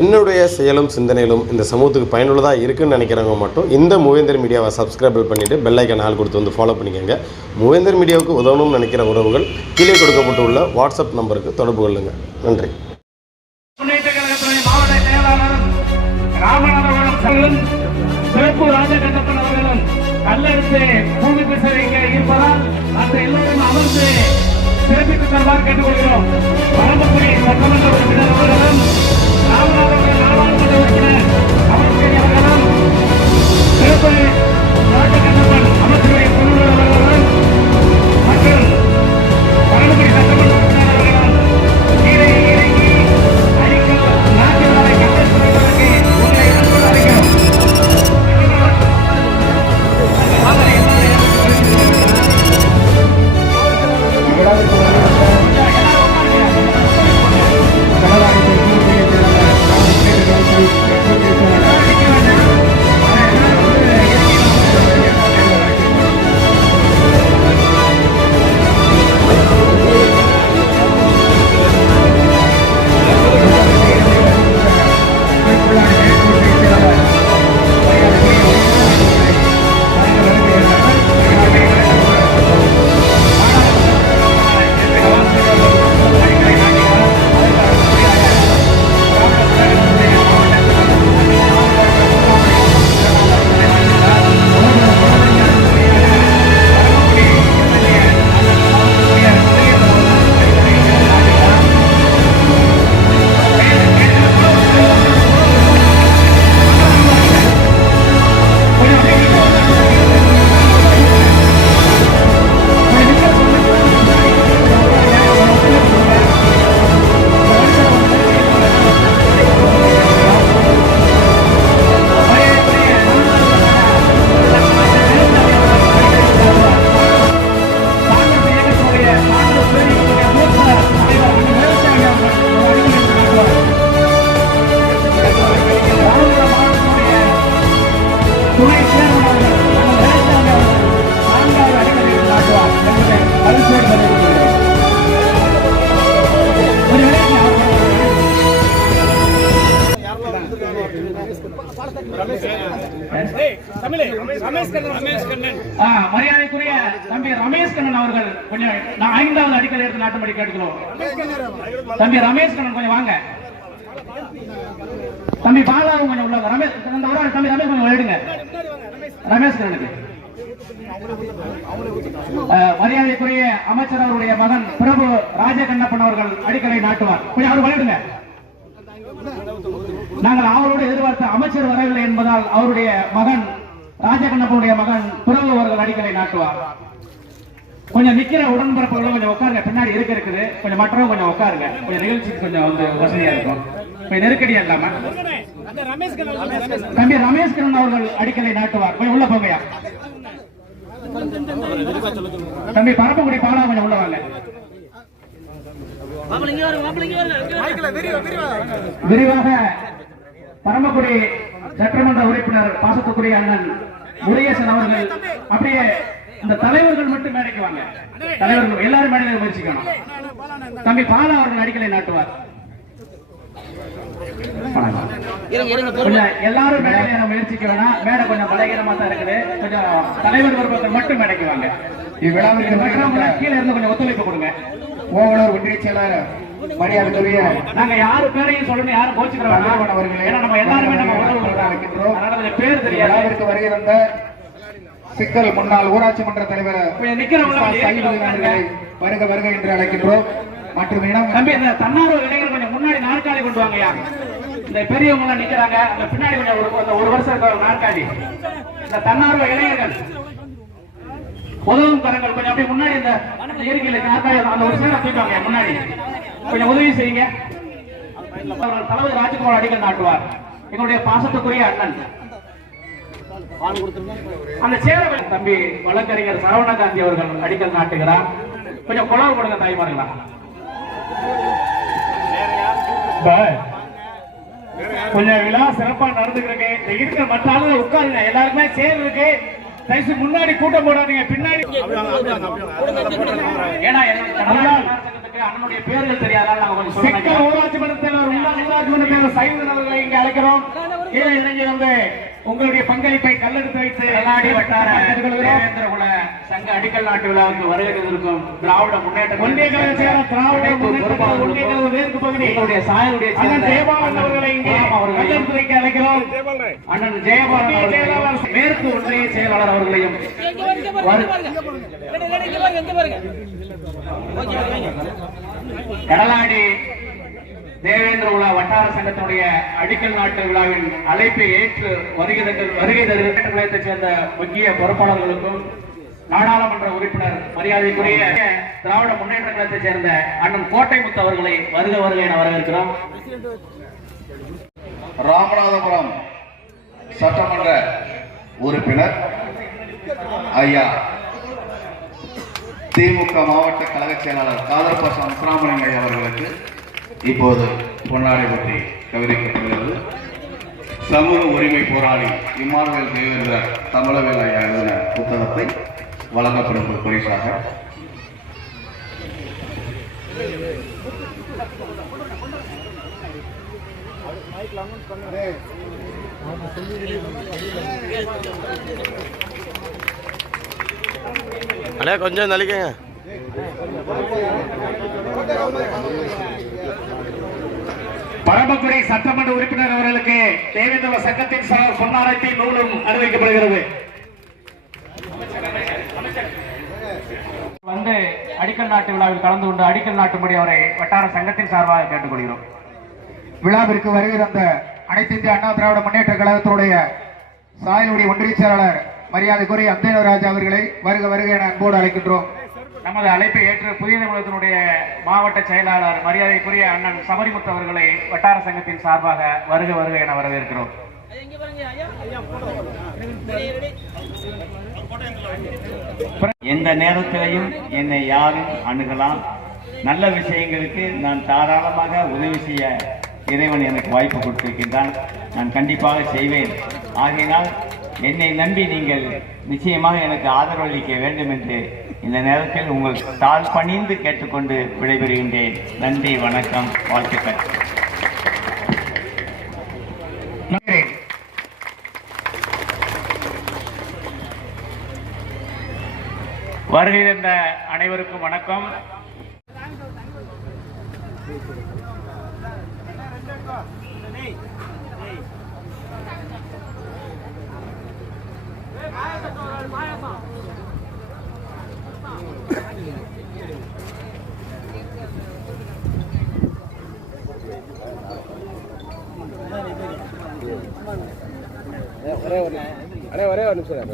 என்னுடைய செயலும் சிந்தனையிலும் இந்த சமூகத்துக்கு பயனுள்ளதாக இருக்குன்னு நினைக்கிறவங்க மட்டும் இந்த மூவேந்தர் மீடியாவை சப்ஸ்கிரைப் பண்ணிவிட்டு பெல் ஐக்கான் ஆல் கொடுத்து வந்து ஃபாலோ பண்ணிக்கோங்க. மூவேந்தர் மீடியாவுக்கு உதவணும்னு நினைக்கிற உறவுகள் கீழே கொடுக்கப்பட்டுள்ள வாட்ஸ்அப் நம்பருக்கு தொடர்பு கொள்ளுங்கள். நன்றி. சிறப்பு ராஜகட்டப்பன் அவர்களும் கல்லெடுத்து பூமிக்கு இங்கே இருப்பதால் அந்த எல்லோரும் அமர்ந்து சிறப்பித்து தருவார் கேட்டுக்கொள்கிறோம். பரமக்குடி சட்டமன்ற உறுப்பினர் அவர்களும் ராமநாதபுரம் நாடாளுமன்ற உறுப்பினர் அமர்கரி அவர்களும் சிறப்பு ராஜகட்டப்பன் அமைச்சருடைய குழுவினர் அவர்களும் மற்றும் பரமக்குடி சட்டமன்ற உறுப்பினர் அவர்களும் கீழே இறங்கி அடிக்கல் நாட்டு நாளை கட்டப்படுவதற்கு உங்களை அன்புடன் அழைக்கிறோம். மரியாதைக்குரிய தம்பி ரமேஷ் கண்ணன் அவர்கள் கொஞ்சம் 5வது அடிக்கல் எடுத்து நாட்டுப்படி கேட்கிறோம். தம்பி ரமேஷ் கண்ணன் கொஞ்சம் வாங்க. தம்பி பாலாவும் கொஞ்சம் உள்ள ரமேஷ் தம்பி ரமேஷ் கொஞ்சம் எடுங்க. ரமேஷ் கண்ணனுக்கு மரியாதைக்குரிய அமைச்சர் அவருடைய மகன் பிரபு ராஜகண்ணப்பன் அவர்கள் அடிக்கலை நாட்டுவார். கொஞ்சம் அவர் வழிடுங்க. நாங்கள் அவரோடு எதிர்பார்த்த அமைச்சர் வரவில்லை என்பதால் அவருடைய மகன் ராஜகண்ணப்பனுடைய மகன் பிரபு அவர்கள் அடிக்கலை நாட்டுவார். கொஞ்சம் நிக்கிற உடன்பிறப்புகளும் கொஞ்சம் உட்காருங்க. பின்னாடி இருக்குது கொஞ்சம் மற்றவங்க கொஞ்சம் உட்காருங்க. கொஞ்சம் நிகழ்ச்சிக்கு கொஞ்சம் வந்து வசதியா இருக்கும். கொஞ்சம் நெருக்கடியா இல்லாம தம்பி ரமேஷ் கண்ணன் அவர்கள் அடிக்கலை நாட்டுவார். கொஞ்சம் உள்ள போங்கயா. தம்பி பரமக்குடி பாலா கொஞ்சம் உள்ள வாங்க. விரிவாக பரமக்குடி சட்டமன்ற உறுப்பினர் பாசத்துக்குரிய அண்ணன் முருகேசன் அவர்கள் அப்படியே இந்த தலைவர்கள் மட்டும் மேடைக்கு வாங்க. தலைவர்கள் எல்லாரும் மேடையில் முயற்சிக்கணும். தம்பி பாலா அவர்கள் அடிக்கலை நாட்டுவார். எல்லாரும் மேடையில முயற்சிக்க வேணாம். மேடை கொஞ்சம் பலகீனமா தான் இருக்குது. கொஞ்சம் தலைவர் வருபவர்கள் மட்டும் மேடைக்கு வாங்க. இவ்விழாவிற்கு கீழே இருந்து கொஞ்சம் ஒத்துழைப்பு கொடுங்க. ஓவலூர் ஒன்றிய செயலாளர் மரியாதைக்குரிய நாங்க யாரு பேரையும் சொல்லணும், யாரும் கோச்சுக்கிறோம் அவர்கள். ஏன்னா நம்ம எல்லாருமே நம்ம வைக்கின்றோம். அதனால பேர் தெரியாது. வருகை வந்த சிக்கல் முன்னாள் ஊராட்சி மன்ற தலைவர் வருக வருக என்று அழைக்கின்றோம். மற்றும் இனம் தம்பி இந்த தன்னார்வ இளைஞர் கொஞ்சம் முன்னாடி நாற்காலி கொண்டு வாங்கயா. இந்த பெரியவங்க எல்லாம் நிக்கிறாங்க. அந்த பின்னாடி கொஞ்சம் ஒரு வருஷம் இருக்க நாற்காலி. இந்த தன்னார்வ இளைஞர்கள் உதவும் கரங்கள் கொஞ்சம் அப்படியே முன்னாடி இந்த இயற்கையில நாற்காலி அந்த ஒரு சேர தூக்குவாங்க. முன்னாடி கொஞ்சம் உதவி செய்யுங்க. தளபதி ராஜ்குமார் அடிக்கல் நாட்டுவார். எங்களுடைய பாசத்துக்குரிய அண்ணன் அந்த சேர தம்பி வழக்கறிஞர் சரவண காந்தி அவர்கள் அடிக்கல் நாட்டுகிறார். கொஞ்சம் குழாவு கொடுங்க தாய்மார்களா. கொஞ்சம் விழா சிறப்பா நடந்துக்கிறேங்க. இருக்கிற மற்ற ஆளுங்க உட்காருங்க. எல்லாருக்குமே சேர் இருக்கு. தயவுசு முன்னாடி கூட்டம் போடாதீங்க. பின்னாடி ஏன்னா அண்ணனுடைய பேர்கள் தெரியாதால நாங்க கொஞ்சம் சொல்லுங்க. ஊராட்சி மன்ற தலைவர் ஊராட்சி மன்ற தலைவர் சைவன் அவர்களை இங்கே அழைக்கிறோம். கீழே இறங்கி வந்து உங்களுடைய பங்களிப்பை கல்லெடுத்து வைத்து கல்லாடி வட்டார தேவேந்திரகுல சங்க அடிக்கல் நாட்டு விழாவுக்கு வருகிறதற்கும் திராவிட முன்னேற்ற ஒன்றிய கழக திராவிட மேற்கு பகுதி எங்களுடைய சாயலுடைய ஜெயபாலன் அவர்களை இங்கே கல்லெடுத்து வைக்க அழைக்கிறோம். அண்ணன் ஜெயபாலன் அவர்கள் மேற்கு ஒன்றிய செயலாளர் அவர்களையும் கடலாடி தேவேந்திர உலா வட்டார சங்கத்தினுடைய அடிக்கல் நாட்டு விழாவின் அழைப்பை ஏற்று வருகை தருவதைச் சேர்ந்த முக்கிய பொறுப்பாளர்களுக்கும் நாடாளுமன்ற உறுப்பினர் மரியாதைக்குரிய திராவிட முன்னேற்ற கழகத்தைச் சேர்ந்த அண்ணன் கோட்டை முத்து அவர்களை வருக என வரவேற்கிறோம். ராமநாதபுரம் சட்டமன்ற உறுப்பினர் ஐயா திமுக மாவட்ட கழக செயலாளர் காதர்பாசா முத்துராமலிங்க அவர்களுக்கு இப்போது பொன்னாடை பற்றி கவிதைக்கப்படுகிறது. சமூக உரிமை போராளி இம்மானுவேல் தேவேந்திரர் தமிழவேல் ஐயா எழுதின புத்தகத்தை வழங்கப்படும் பரிசாக அண்ணா கொஞ்சம் நலிக்கங்க. பரமக்குடி சட்டமன்ற உறுப்பினர் அவர்களுக்கு தேவேந்திர சங்கத்தின் சார் பொன்னாரத்தி நூலும் அறிவிக்கப்படுகிறது. வந்து அடிக்கல் நாட்டு விழாவில் கலந்து கொண்டு அடிக்கல் நாட்டும்படி அவரை வட்டார சங்கத்தின் சார்பாக கேட்டுக்கொள்கிறோம். விழாவிற்கு வருகை தந்த அனைத்து இந்திய அண்ணா திராவிட முன்னேற்ற கழகத்தினுடைய சாயலுடைய ஒன்றிய செயலாளர் மரியாதைக்குரிய அந்தேனராஜ் அவர்களை வருக என அன்போடு அழைக்கின்றோம். நமது அழைப்பை ஏற்று புதிய தமிழகத்தினுடைய மாவட்ட செயலாளர் மரியாதைக்குரிய அண்ணன் சபரிமுத்து அவர்களை வட்டார சங்கத்தின் சார்பாக வருக என வரவேற்கிறோம். எந்த நேரத்திலையும் என்னை யாரும் அணுகலாம். நல்ல விஷயங்களுக்கு நான் தாராளமாக உதவி செய்ய இறைவன் எனக்கு வாய்ப்பு கொடுத்திருக்கின்றான். நான் கண்டிப்பாக செய்வேன். ஆகையினால் என்னை நம்பி நீங்கள் நிச்சயமாக எனக்கு ஆதரவளிக்க வேண்டும் என்று இந்த நேரத்தில் உங்கள் தாழ் பணிந்து கேட்டுக்கொண்டு விடைபெறுகின்றேன். நன்றி, வணக்கம், வாழ்த்துக்கள். வருகை தந்த அனைவருக்கும் வணக்கம். ஒரே ஒரு நிமிஷம்.